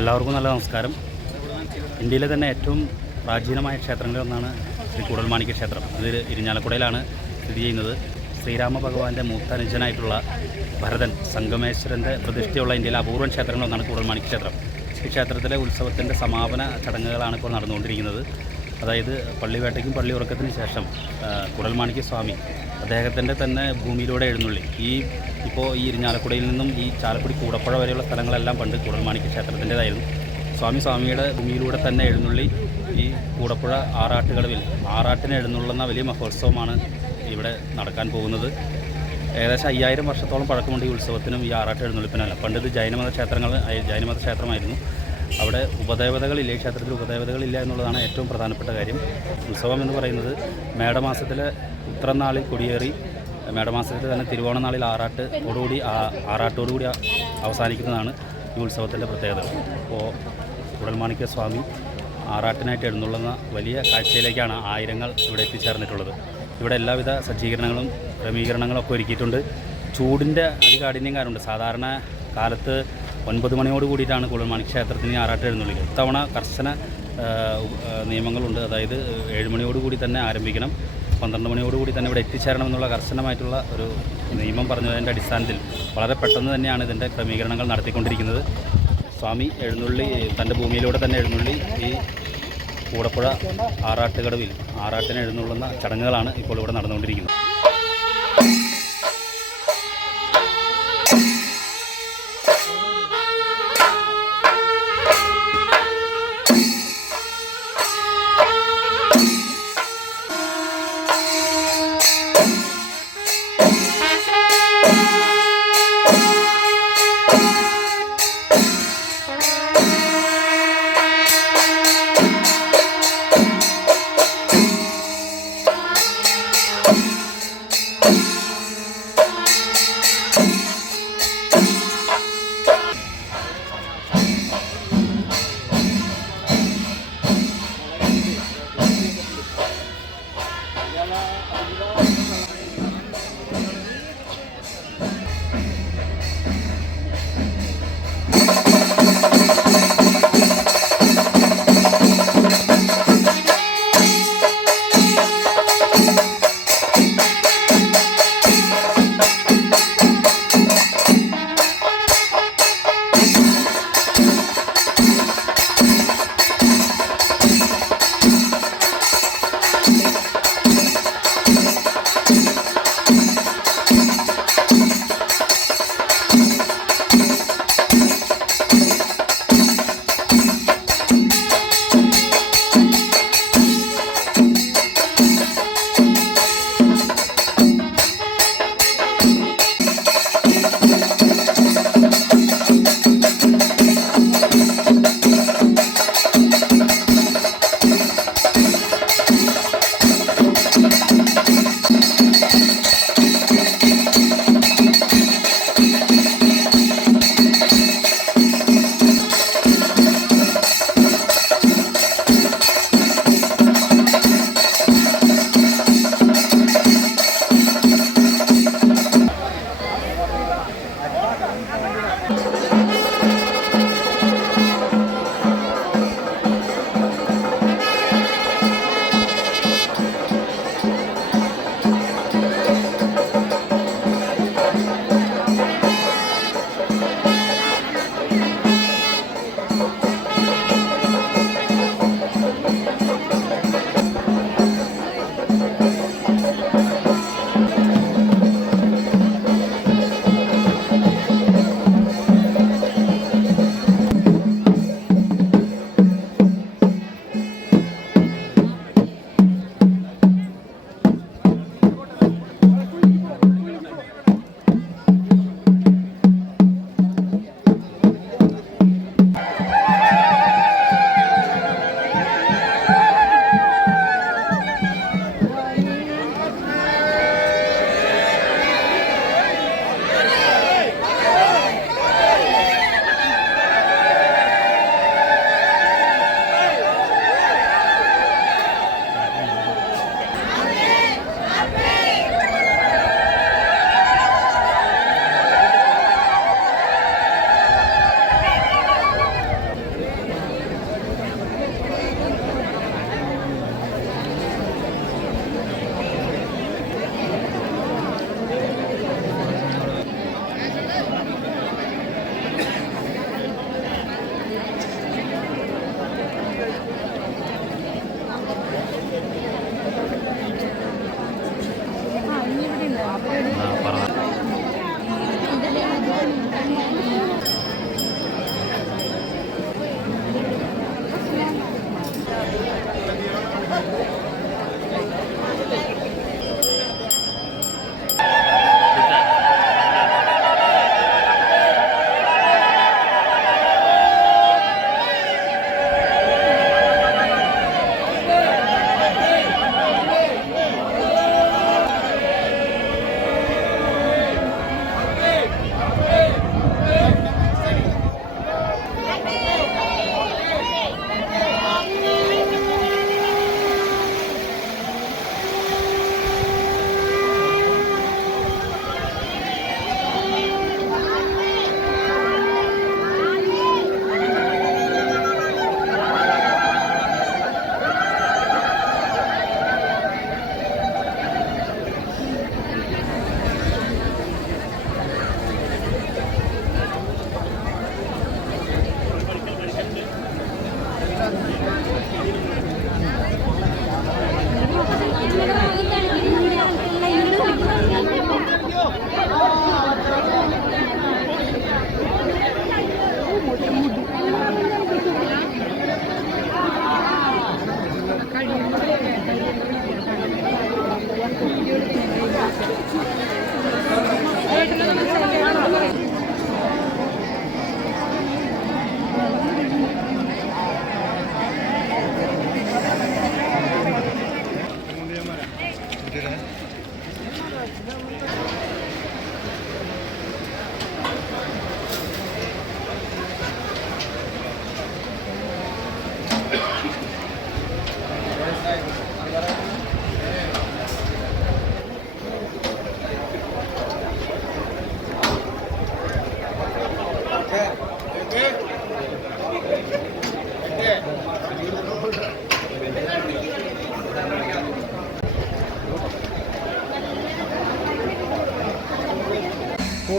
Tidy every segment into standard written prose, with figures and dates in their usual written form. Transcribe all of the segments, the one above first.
എല്ലാവർക്കും നല്ല നമസ്കാരം. ഇന്ത്യയിലെ തന്നെ ഏറ്റവും പ്രാചീനമായ ക്ഷേത്രങ്ങളിലൊന്നാണ് ശ്രീ കൂടൽമാണിക്യ ക്ഷേത്രം. ഇത് ഇരിഞ്ഞാലക്കുടയിലാണ് സ്ഥിതി ചെയ്യുന്നത്. ശ്രീരാമ ഭഗവാന്റെ മൂത്തനുജനായിട്ടുള്ള ഭരതൻ സംഗമേശ്വരൻ്റെ പ്രതിഷ്ഠയുള്ള ഇന്ത്യയിലെ അപൂർവം ക്ഷേത്രങ്ങളൊന്നാണ് കൂടൽമാണിക്യ ക്ഷേത്രം. ഈ ക്ഷേത്രത്തിലെ ഉത്സവത്തിൻ്റെ സമാപന ചടങ്ങുകളാണ് ഇപ്പോൾ നടന്നുകൊണ്ടിരിക്കുന്നത്. അതായത് പള്ളിവേട്ടയ്ക്കും പള്ളി ഉറക്കത്തിന് ശേഷം കൂടൽമാണിക്യ സ്വാമി അദ്ദേഹത്തിൻ്റെ തന്നെ ഭൂമിയിലൂടെ എഴുന്നള്ളി ഇപ്പോൾ ഈ ഇരിഞ്ഞാലക്കുടയിൽ നിന്നും ഈ ചാലക്കുടി കൂടപ്പുഴ വരെയുള്ള സ്ഥലങ്ങളെല്ലാം പണ്ട് കൂടൽമാണിക്യ ക്ഷേത്രത്തിൻ്റേതായിരുന്നു. സ്വാമിയുടെ ഭൂമിയിലൂടെ തന്നെ എഴുന്നള്ളി ഈ കൂടപ്പുഴ ആറാട്ടുകടവിൽ ആറാട്ടിന് എഴുന്നള്ളുന്ന വലിയ മഹോത്സവമാണ് ഇവിടെ നടക്കാൻ പോകുന്നത്. ഏകദേശം 5000 വർഷത്തോളം പഴക്കമുണ്ട് ഈ ഉത്സവത്തിനും ഈ ആറാട്ട് എഴുന്നള്ളിപ്പിനല്ല. പണ്ട് ഇത് ജൈനമത ക്ഷേത്രമായിരുന്നു. അവിടെ ഉപദേവതകളില്ല, ഈ ക്ഷേത്രത്തിൽ ഉപദേവതകളില്ല എന്നുള്ളതാണ് ഏറ്റവും പ്രധാനപ്പെട്ട കാര്യം. ഉത്സവം എന്ന് പറയുന്നത് മേടമാസത്തിലെ ഉത്രനാളിൽ കൊടിയേറി മേടമാസത്തിൽ തന്നെ തിരുവോണനാളിൽ ആറാട്ടോടുകൂടി അവസാനിക്കുന്നതാണ് ഈ ഉത്സവത്തിൻ്റെ പ്രത്യേകത. അപ്പോൾ കൂടൽമാണിക്യ സ്വാമി ആറാട്ടിനായിട്ട് എഴുന്നള്ളുന്ന വലിയ കാഴ്ചയിലേക്കാണ് ആയിരങ്ങൾ ഇവിടെ എത്തിച്ചേർന്നിട്ടുള്ളത്. ഇവിടെ എല്ലാവിധ സജ്ജീകരണങ്ങളും ക്രമീകരണങ്ങളൊക്കെ ഒരുക്കിയിട്ടുണ്ട്. ചൂടിൻ്റെ അതികാഠിന്യം കാരണമുണ്ട്. സാധാരണ കാലത്ത് 9 മണിയോട് കൂടിയിട്ടാണ് കൂടൽമാണിക്യ ക്ഷേത്രത്തിന് ആറാട്ട് എഴുന്നള്ളിക്കുക. ഇത്തവണ കർശന നിയമങ്ങളുണ്ട്. അതായത് 7 മണിയോടുകൂടി തന്നെ ആരംഭിക്കണം, 12 മണിയോടുകൂടി തന്നെ ഇവിടെ എത്തിച്ചേരണമെന്നുള്ള കർശനമായിട്ടുള്ള ഒരു നിയമം പറഞ്ഞതിൻ്റെ അടിസ്ഥാനത്തിൽ വളരെ പെട്ടെന്ന് തന്നെയാണ് ഇതിൻ്റെ ക്രമീകരണങ്ങൾ നടത്തിക്കൊണ്ടിരിക്കുന്നത്. സ്വാമി എഴുന്നള്ളി തൻ്റെ ഭൂമിയിലൂടെ തന്നെ എഴുന്നള്ളി ഈ കൂടപ്പുഴ ആറാട്ടുകടവിൽ ആറാട്ടിന് എഴുന്നള്ളുന്ന ചടങ്ങുകളാണ് ഇപ്പോൾ ഇവിടെ നടന്നുകൊണ്ടിരിക്കുന്നത്.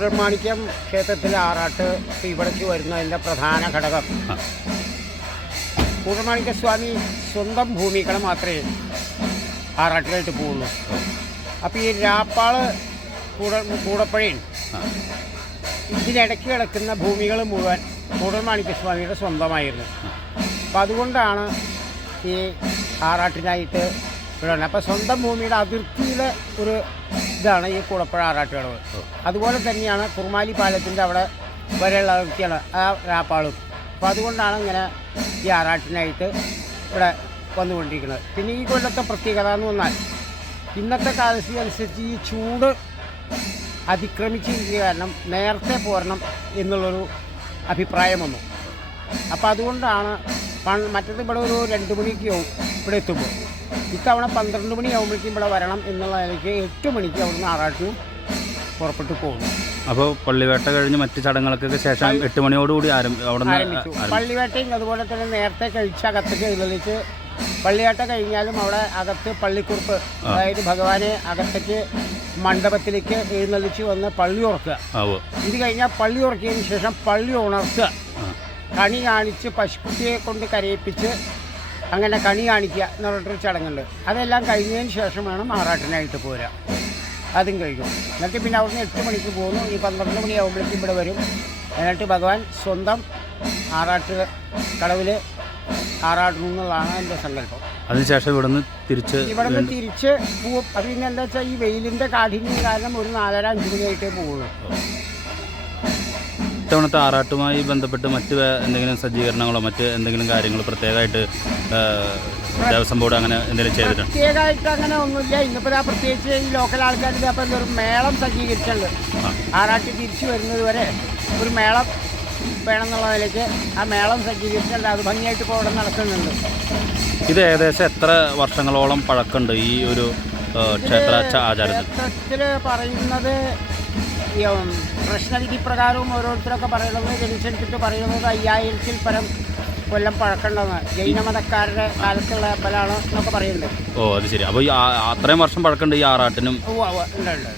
കൂടൽമാണിക്യം ക്ഷേത്രത്തിലെ ആറാട്ട് ഇവിടേക്ക് വരുന്നതിൻ്റെ പ്രധാന ഘടകം കൂടൽമാണിക്യ സ്വാമി സ്വന്തം ഭൂമികൾ മാത്രമേ ആറാട്ടിലായിട്ട് പോവുള്ളൂ. അപ്പോൾ ഈ രാപ്പാള് കൂടപ്പുഴയും ഇതിനിടയ്ക്ക് കിടക്കുന്ന ഭൂമികൾ മുഴുവൻ കൂടൽമാണിക്യ സ്വാമിയുടെ സ്വന്തമായിരുന്നു. അപ്പം അതുകൊണ്ടാണ് ഈ ആറാട്ടിനായിട്ട് ഇവിടെ. അപ്പോൾ സ്വന്തം ഭൂമിയുടെ അതിർത്തിയിലെ ഒരു ഇതാണ് ഈ കൂടപ്പുഴ ആറാട്ടുകളവ്. അതുപോലെ തന്നെയാണ് കുറുമാലി പാലത്തിൻ്റെ അവിടെ വരെയുള്ള അതിർത്തിയാണ് ആ രാപ്പാളും. അപ്പോൾ അതുകൊണ്ടാണ് ഇങ്ങനെ ഈ ആറാട്ടിനായിട്ട് ഇവിടെ വന്നുകൊണ്ടിരിക്കുന്നത്. പിന്നെ ഈ കൊല്ലത്തെ പ്രത്യേകത എന്ന് പറഞ്ഞാൽ ഇന്നത്തെ കാലസ്ഥ അനുസരിച്ച് ഈ ചൂട് അതിക്രമിച്ചിരിക്കുക കാരണം നേരത്തെ പോരണം എന്നുള്ളൊരു അഭിപ്രായം വന്നു. അപ്പോൾ അതുകൊണ്ടാണ് മറ്റത് ഇവിടെ ഒരു 2 മണിക്ക് ഇവിടെ എത്തുമ്പോൾ ഇത്തവണ 12 മണിയാകുമ്പോഴേക്കും ഇവിടെ വരണം എന്നുള്ള നിലയ്ക്ക് 8 മണിക്ക് അവിടുന്ന് ആറാട്ടിന് പുറപ്പെട്ടു പോകുന്നു. അപ്പോൾ പള്ളിവേട്ട കഴിഞ്ഞ് മറ്റ് ചടങ്ങുകൾക്കൊക്കെ ശേഷം 8 മണിയോടുകൂടി ആരംഭിച്ചു. പള്ളിവേട്ടയും അതുപോലെ തന്നെ നേരത്തെ കഴിച്ച് അകത്തേക്ക് എഴുന്നള്ളിച്ച് പള്ളിവേട്ട കഴിഞ്ഞാലും അവിടെ അകത്ത് പള്ളിക്കുറുപ്പ്, അതായത് ഭഗവാനെ അകത്തേക്ക് മണ്ഡപത്തിലേക്ക് എഴുന്നള്ളിച്ച് വന്ന് പള്ളി ഉറക്കുക. ഇത് കഴിഞ്ഞാൽ പള്ളി ഉറക്കിയതിന് ശേഷം പള്ളി ഉണർത്തുക, കണി കാണിച്ച് പശുക്കുട്ടിയെ കൊണ്ട് കരയിപ്പിച്ച് അങ്ങനെ കണി കാണിക്കുക എന്ന് പറഞ്ഞിട്ടൊരു ചടങ്ങുണ്ട്. അതെല്ലാം കഴിഞ്ഞതിന് ശേഷം വേണം ആറാട്ടിനായിട്ട് പോരുക. അതും കഴിക്കും. എന്നിട്ട് പിന്നെ അവിടുന്ന് 8 മണിക്ക് പോകുന്നു. ഈ 12 മണിയാകുമ്പോഴേക്കും ഇവിടെ വരും. എന്നിട്ട് ഭഗവാൻ സ്വന്തം ആറാട്ട് കടവിൽ ആറാടുന്നു എന്നുള്ളതാണ് എൻ്റെ സങ്കല്പം. അതിനുശേഷം ഇവിടുന്ന് തിരിച്ച് പോവും. അത് പിന്നെ എന്താ വെച്ചാൽ ഈ വെയിലിൻ്റെ കാഠിന്യം കാരണം ഒരു 4:30-5 മണിയായിട്ടേ പോവുള്ളൂ. ഇത്തവണത്തെ ആറാട്ടുമായി ബന്ധപ്പെട്ട് മറ്റ് എന്തെങ്കിലും സജ്ജീകരണങ്ങളോ മറ്റ് എന്തെങ്കിലും കാര്യങ്ങളോ പ്രത്യേകമായിട്ട് ദേവസ്വം ബോർഡ് അങ്ങനെ എന്തെങ്കിലും ചെയ്തിട്ടുണ്ട്? പ്രത്യേകമായിട്ട് അങ്ങനെ ഒന്നുമില്ല. ഇന്നിപ്പോൾ പ്രത്യേകിച്ച് ഈ ലോക്കൽ ആൾക്കാരുടെ അപ്പം ഒരു മേളം സജ്ജീകരിച്ചുണ്ട്. ആറാട്ടി തിരിച്ചു വരുന്നത് വരെ ഒരു മേളം വേണമെന്നുള്ള നിലയ്ക്ക് ആ മേളം സജ്ജീകരിച്ചിട്ടുണ്ട്. അത് ഭംഗിയായിട്ട് ഇപ്പോൾ ഇവിടെ നടക്കുന്നുണ്ട്. ഇത് ഏകദേശം എത്ര വർഷങ്ങളോളം പഴക്കമുണ്ട് ഈ ഒരു ക്ഷേത്ര ആചാരത്തിൽ? ക്ഷേത്രത്തിൽ പറയുന്നത് പ്രശ്നവിധി പ്രകാരവും ഓരോരുത്തരൊക്കെ പറയുന്നത് ജനിച്ചെടുത്തിട്ട് പറയുന്നത് 5000-ൽ പരം കൊല്ലം പഴക്കമുണ്ടെന്ന് ജൈനമതക്കാരുടെ കാലത്തുള്ള അമ്പലമാണ് എന്നൊക്കെ പറയുന്നുണ്ട്. ഓ അത് ശരി. അപ്പോൾ ഈ അത്രയും വർഷം പഴക്കമുണ്ട് ഈ ആറാട്ടിനും? ഉണ്ട്.